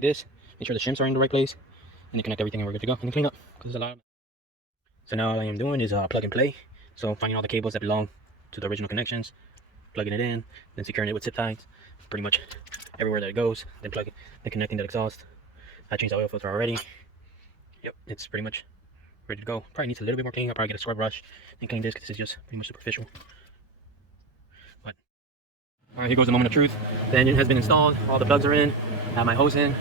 this, make sure the shims are in the right place, and then connect everything and we're good to go. And then clean up, because there's a lot of... So now all I am doing is plug and play. So finding all the cables that belong to the original connections, plugging it in, then securing it with zip ties, pretty much everywhere that it goes, then plugging, then connecting the exhaust. I changed the oil filter already. Yep, it's pretty much ready to go. Probably needs a little bit more cleaning. I'll probably get a scrub brush and clean this, because this is just pretty much superficial. But all right, here goes the moment of truth. The engine has been installed, all the plugs are in, I have my hose in.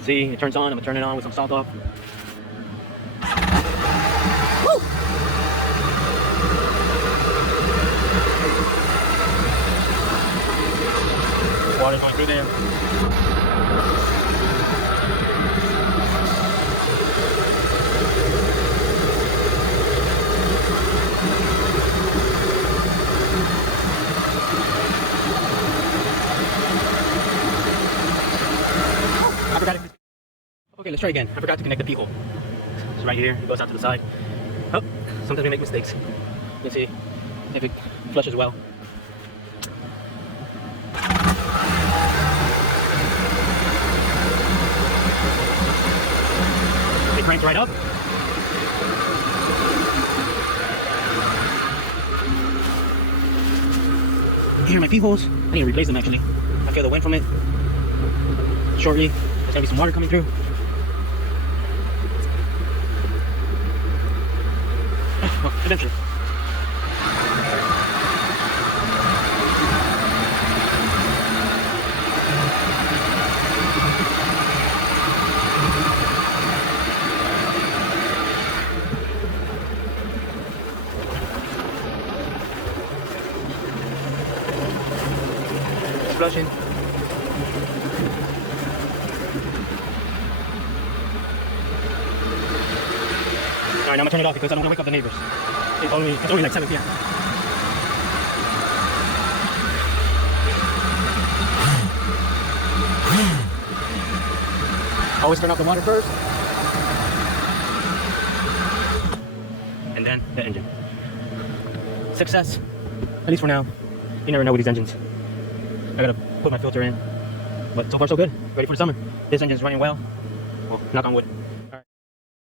See, it turns on. I'm gonna turn it on with some salt off. Woo! Water's going through there. I forgot it. Okay, let's try again. I forgot to connect the P-hole. It's right here. It goes out to the side. Oh, sometimes we make mistakes. You can see if it flushes well. It cranks right up. Here are my P-holes. I need to replace them actually. I feel the wind from it. Shortly, there's gonna be some water coming through. Oh, eventually. It's flushing. Alright, now I'm gonna turn it off because I don't want to wake up the neighbors. It's only like 7 p.m. Always turn off the water first. And then the engine. Success. At least for now. You never know with these engines. I gotta put my filter in. But so far so good. Ready for the summer. This engine's running well. Well, knock on wood.